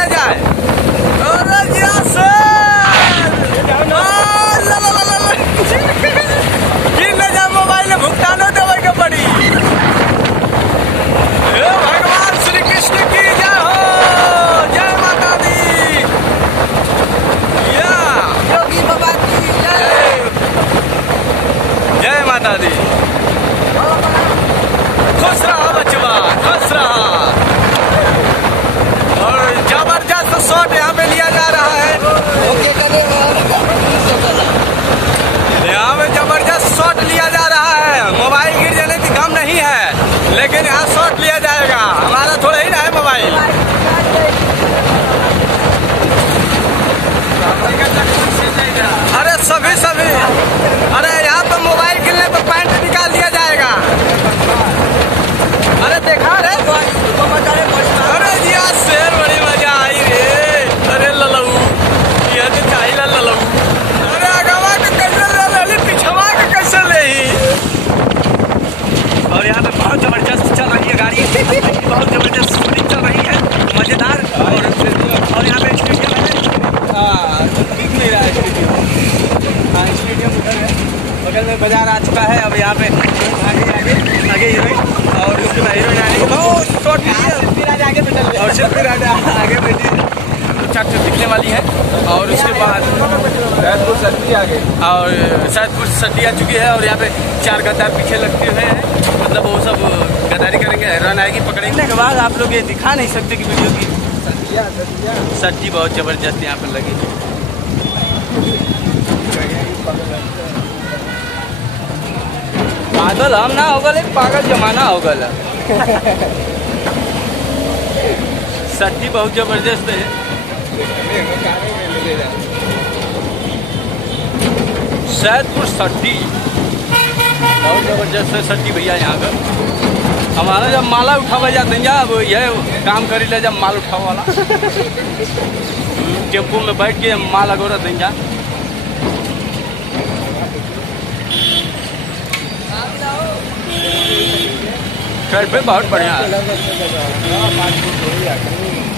न जाए। अरे जिया से गिर न जाए, मोबाइल में भुगतान देवे के पड़ी। भगवान श्री कृष्ण की जय हो, जय माता दी, योगी बाबा की जय, जय माता दी। खुश रहा बचवा, खुश रहा। और जबरदस्त शॉट यहाँ पे लिया जा रहा है। यहाँ पे जबरदस्त शॉट लिया जा रहा है। मोबाइल गिर जाने की गम नहीं है, लेकिन यहाँ शॉट लिया जाएगा। हमारा थोड़ा ही ना है मोबाइल। अरे सभी अरे यहाँ पर मोबाइल गिरने पर पैंट निकाल दिया जाएगा। अरे देखा रे, अरे जिया शेर, बड़ी मजा आई रे। अरे ललऊ ये तो चाहिए ललऊ। अरे अगवा के कैसे ले, पिछवा के कैसे ले। और यहाँ पे बहुत जबरदस्त चल रही है गाड़ी, बहुत जबरदस्त शूटिंग चल रही है, मजेदार। और यहाँ पे स्टेडियम है, दिख नहीं रहा है स्टेडियम। हाँ स्टेडियम उधर है, बगल में बाजार आ चुका है। अब यहाँ पे आगे हीरोइन और उसके बाद हीरोइन आने के बहुत शॉर्ट और शिल्पी राजा आगे बैठी चट दिखने वाली है। और उसके बाद सैदपुर सट्टी आ गई, और सैदपुर सट्टी आ चुकी है। और यहाँ पे 4 गद्दार पीछे लगते हुए हैं, मतलब वो सब गद्दारी करेंगे, हीरोइन आएगी, पकड़ेंगे के बाद आप लोग ये दिखा नहीं सकते कि वीडियो की सट्टी बहुत जबरदस्त यहाँ पर लगी। पागल हम ना होगल, एक पागल जमाना होगल। सट्टी बहुत जबरदस्त है। सैदपुर सट्टी बहुत जबरदस्त है सट्टी भैया। यहाँ का हमारा जब माला उठावा जाते हैं, अब यह काम करी ले, जब माल उठावा वाला टेम्पो में बैठ के माल अगोरा देंगे। ट्रैफिक पे बहुत बढ़िया है।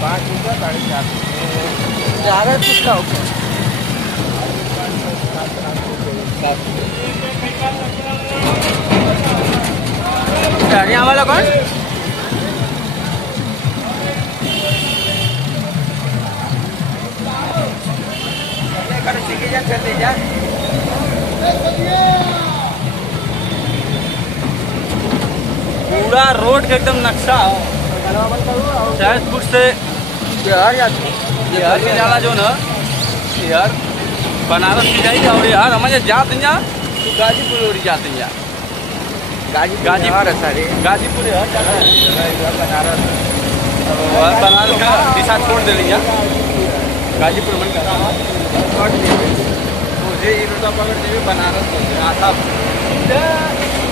5 गाड़ियाँ वाला कौन? पूरा रोड का एकदम नक्शा सैदपुर से बिहार के जाला जो ना, बिहार बनारस की जाएगी। और यार हमारे जाते हैं गाजीपुर और जाते हैं, गाजीपुर बनारस का दिशा छोड़ दे रही है। गाजीपुर मुझे पकड़ बनारस आता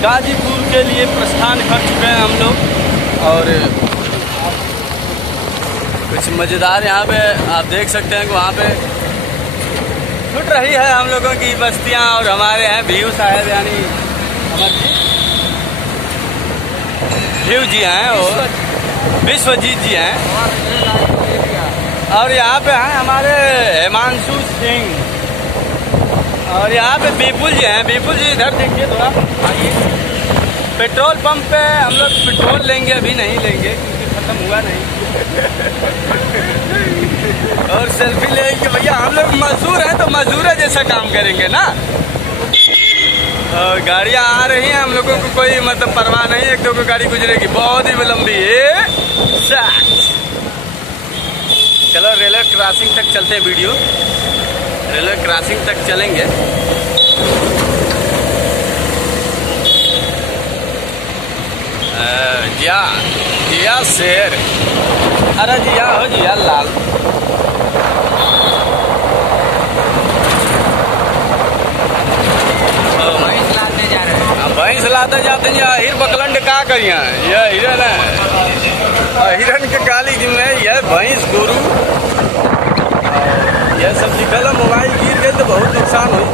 गाजीपुर के लिए प्रस्थान कर चुके हैं हम लोग। और कुछ मज़ेदार यहाँ पे आप देख सकते हैं कि वहाँ पे छूट रही है हम लोगों की बस्तियाँ। और हमारे यहाँ भीव साहब यानी भीव जी हैं और विश्वजीत जी हैं। और यहाँ पे हैं हमारे हिमांशु सिंह। और यहाँ पे विपुल जी हैं। विपुल जी इधर देखिए थोड़ा, आइए। पेट्रोल पंप पे हम लोग पेट्रोल लेंगे, अभी नहीं लेंगे क्योंकि खत्म हुआ नहीं। और सेल्फी लेंगे भैया, हम लोग मजदूर हैं तो मजदूर जैसा काम करेंगे ना। और गाड़ियाँ आ रही हैं, हम लोगों को कोई मतलब परवाह नहीं। एक दो को गाड़ी गुजरेगी, बहुत ही लंबी है। चलो रेलवे क्रॉसिंग तक चलते हैं। वीडियो रेलवे क्रॉसिंग तक चलेंगे। जिया जिया शेर, अरे जिया हो जिया लाल। भैंस लाते जाते हैं। हिर बकलंड का करिए, यह हिरन है। हिरन के काली जिम्मे यह भैंस गोरू यह सब लिखल है। मोबाइल गिर गए तो बहुत नुकसान हुई,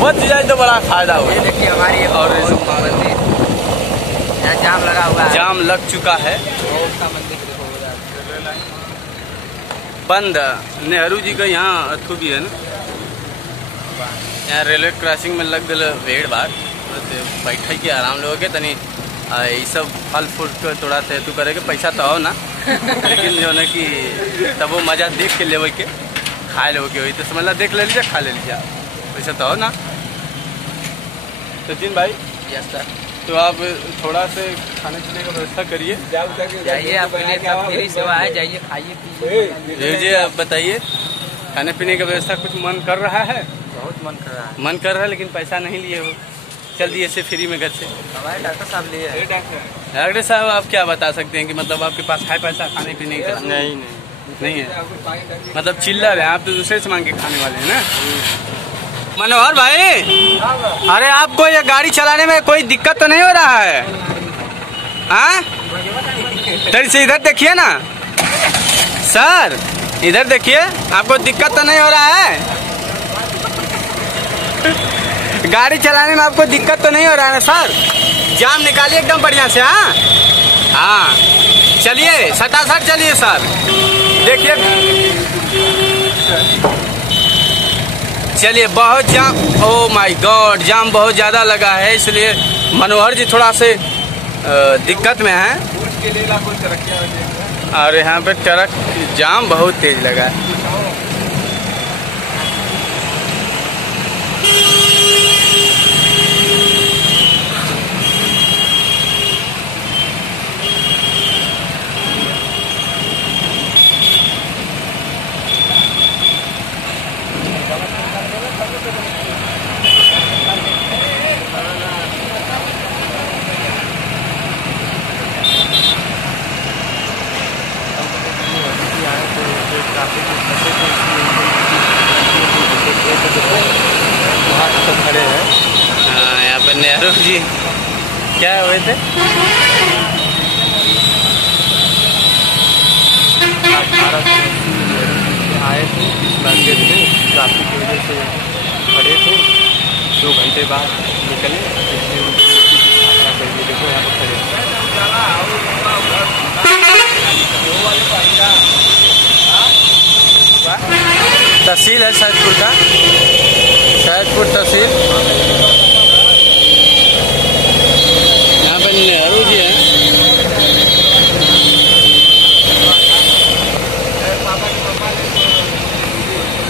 बच जाए तो बड़ा फायदा हुआ। देखिए हमारी और जाम लगा हुआ है, जाम लग चुका है। बंद। नेहरू जी का यहाँ अथू भी है ना, यहाँ रेलवे क्रॉसिंग में लग गल भीड़ भाड़, बैठे के आराम लोगे तनी ये सब फल फूल को थोड़ा तू करे के पैसा तो हो ना लेकिन जो है कि तब वो मजा देख के लेवे के खा ले के वही तो समझ ला, देख ले लीजिए खा ले लीजिए, पैसा तो हो ना। सचिन भाई यस सर। तो आप थोड़ा से खाने पीने का व्यवस्था करिए, जाइए आपके लिए सब फ्री सेवा है, जाइए खाइए पीजिए। आप बताइए खाने पीने का व्यवस्था कुछ मन कर रहा है? बहुत मन कर रहा है। मन कर रहा है लेकिन पैसा नहीं लिए हो, चल दिए से फ्री में घर से। हमारे डॉक्टर साहब लिए हैं। डॉक्टर साहब आप क्या बता सकते हैं कि मतलब आपके पास है पैसा खाने पीने का? नहीं है, मतलब चिल्लर है आप, तो दूसरे से मांग के खाने वाले हैं ना। मनोहर भाई, अरे आपको ये गाड़ी चलाने में कोई दिक्कत तो नहीं हो रहा है? हाँ तेरी से इधर देखिए ना सर, इधर देखिए, आपको दिक्कत तो नहीं हो रहा है? गाड़ी चलाने में आपको दिक्कत तो नहीं हो रहा है ना सर? जाम निकालिए एकदम बढ़िया से। हाँ हाँ चलिए सटासट चलिए सर, देखिए चलिए बहुत जाम, ओ माय गॉड जाम बहुत ज़्यादा लगा है, इसलिए मनोहर जी थोड़ा से दिक्कत में हैं और यहाँ पे ट्रक जाम बहुत तेज लगा है। खड़े हैं। हाँ यहाँ पर नेहरू जी क्या हुए थे? आए थे मार्केट में, ट्रैफिक की वजह से खड़े थे, 2 घंटे बाद निकले, देखो यहाँ पर खड़े। तहसील है सैदपुर का, सैदपुर तहसील। यहाँ पर नेहरू जी हैं।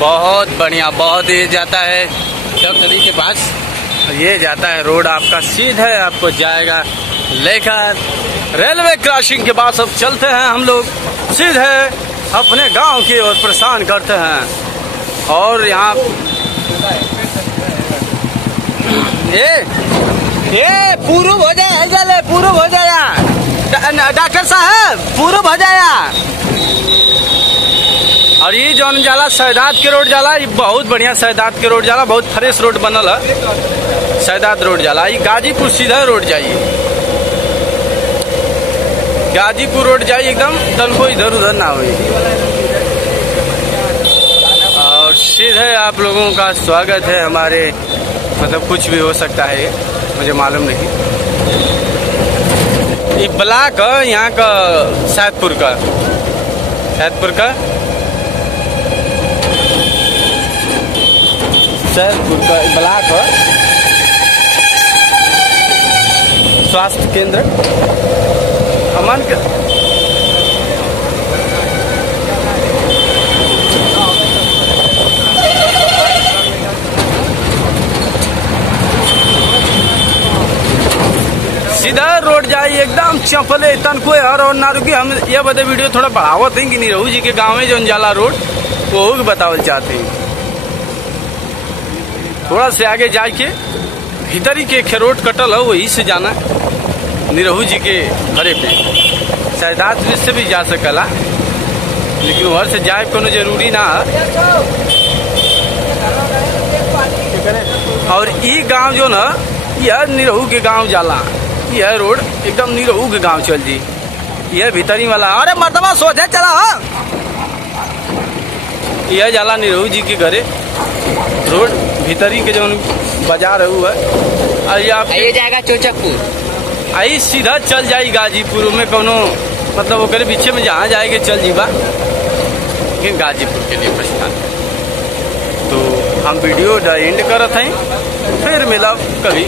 बहुत बढ़िया, बहुत ये जाता है डॉक्टरी के पास, ये जाता है रोड आपका सीधे आपको जाएगा लेकर रेलवे क्रॉसिंग के बाद अब चलते हैं हम लोग सीधे अपने गांव की ओर प्रस्थान करते हैं। और यहाँ ये पूर्व हो जाए, पूर्व हो जाए डॉक्टर साहब, पूर्व हो जाए। और ये जौन जाला सैदात के रोड जाला, ये बहुत बढ़िया सैदात के रोड जाला, बहुत फ्रेश रोड बनल है सैदात रोड जाला। ये गाजीपुर सीधा रोड जाइए, गाजीपुर रोड जाइए एकदम, तन को इधर उधर ना हुई। और सीधे आप लोगों का स्वागत है हमारे, मतलब कुछ भी हो सकता है मुझे मालूम नहीं। ये ब्लॉक है यहाँ का सैदपुर का, सैदपुर का ब्लॉक है, स्वास्थ्य केंद्र अमन का। सीधा रोड जाइए एकदम चपले तन कोई हर और ना रुकी। हम ये बता वीडियो थोड़ा बढ़ावत है कि नहीं रहू जी के गाँव में जो जाला रोड वो बतावल चाहते हैं। थोड़ा से आगे जाके भीतरी के खेरोट कटल है, वही से जाना निरहू जी के घरे पे। सैदात से भी जा सकला लेकिन वहाँ से जाए कोनो जरूरी ना है। और ये गांव जो ना यह निरहू के गांव जाला, यह रोड एकदम निरहू के गांव चल जी, यह भीतरी वाला। अरे मर्दबा सोचे चला हो, यह जाला निरहू जी के घरे रोड भीतरी के जो बाजार है। और ये जाएगा चोचकपुर, आई सीधा चल जाई गाजीपुर में कोनो, मतलब ओकरे पीछे में जहाँ जाएगा चल जीवा। लेकिन गाजीपुर के लिए प्रस्थान करें। तो हम वीडियो एंड करत हैं, फिर मिलब कभी।